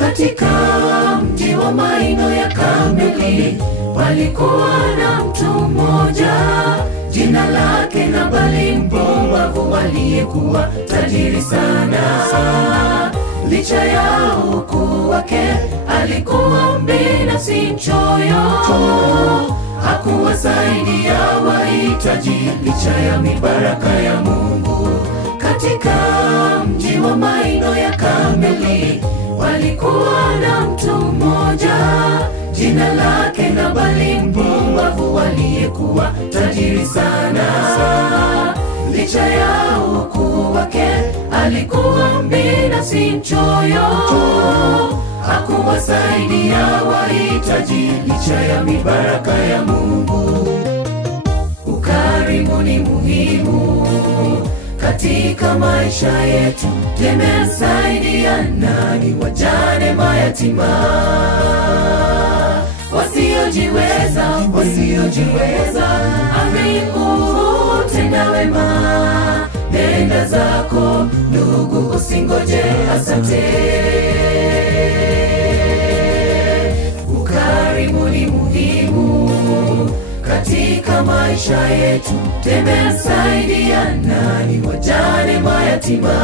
Katika mji wa Maino ya Karmeli walikuwa na mtu mmoja, jina lake Nabali mpumbavu, aliyekuwa tajiri sana. Licha ya ukuu wake, alikuwa mbinafsi mchoyo, hakuwasaidia wahitaji licha ya mibaraka ya Mungu. Katika mji wa Maino ya Karmeli walikuwa na mtu mmoja, jina lake Nabali mpumbavu, aliyekuwa tajiri sana. Licha ya ukuu wake, alikuwa mbinafsi mchoyo, hakuwasaidia wahitaji licha ya mibaraka ya Mungu. Ukarimu ni muhimu katika maisha yetu. Tumesaidia nani? Wajane, mayatima, wasiojiweza. Amri kutenda wema, nenda zako ndugu, usingoje asante. Ukarimu ni muhimu katika maisha yetu. Tumesaidia nani? Wajane, mayatima,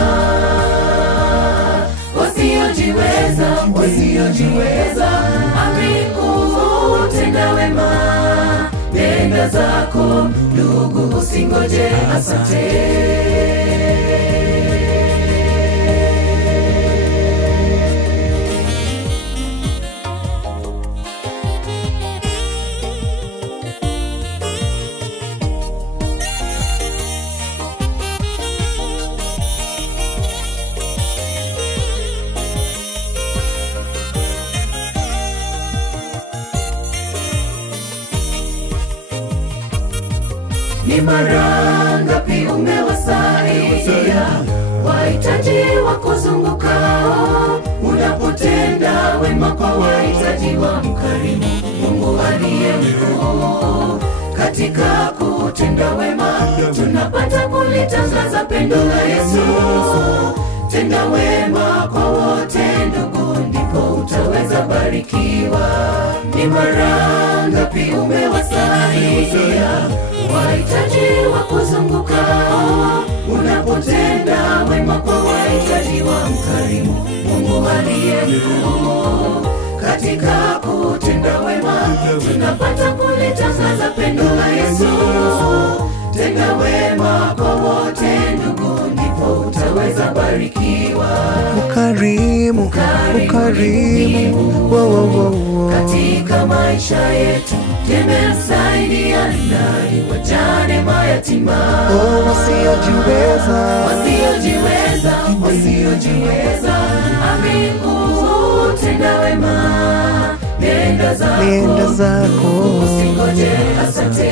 wasiojiweza. Amri kutenda wema, nenda zako ndugu, usingoje asante. Ni mara ngapi umewasaidia wahitaji wakuzungukao? Unapotenda wema kwa wahitaji wa mkarimu Mungu aliye mkuu. Katika kutenda wema tunapata kulitangaza pendo la Yesu. Tenda wema kwa wote ndugu, ndipo utaweza barikiwa. Ni mara ngapi umewasaidia wahitaji wakuzungukao? Unapotenda wema kwa wahitaji wa mkarimu Mungu aliye mkuu. Katika kutenda wema tunapata kulitangaza pendo la Yesu. Tenda wema kwa wote ndugu, ndipo utaweza barikiwa. Ukarimu katika maisha yetu. Tumesaidia nani? Wajane, mayatima, wasiojiweza. Amri kutenda wema, nenda zako usingoje asante.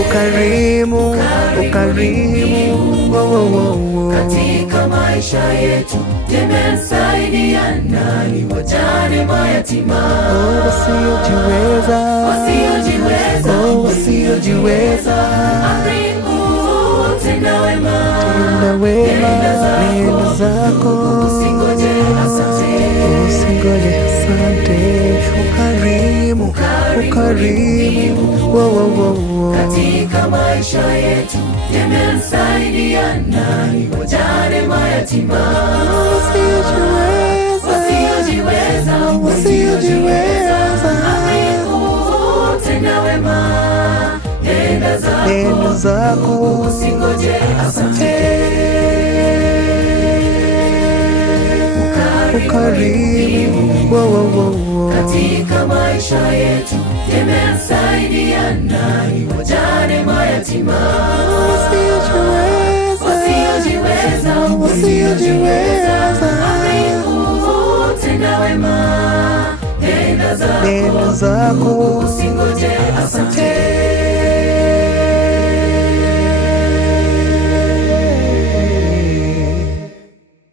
Ukarimu katika maisha yetu. Tumesaidia nani? Wajane, mayatima, wasiojiweza. Amri kutenda wema, nenda zako usingoje asante. Ukarimu katika maisha yetu. Tumesaidia nani? Wajane, mayatima, wasiojiweza. Amri kutenda wema, nenda zako usingoje asante. Ukarimu katika maisha yetu. Tumesaidia nani? Wajane, mayatima, wasiojiweza. Amri kutenda wema, nenda zako usingoje asante.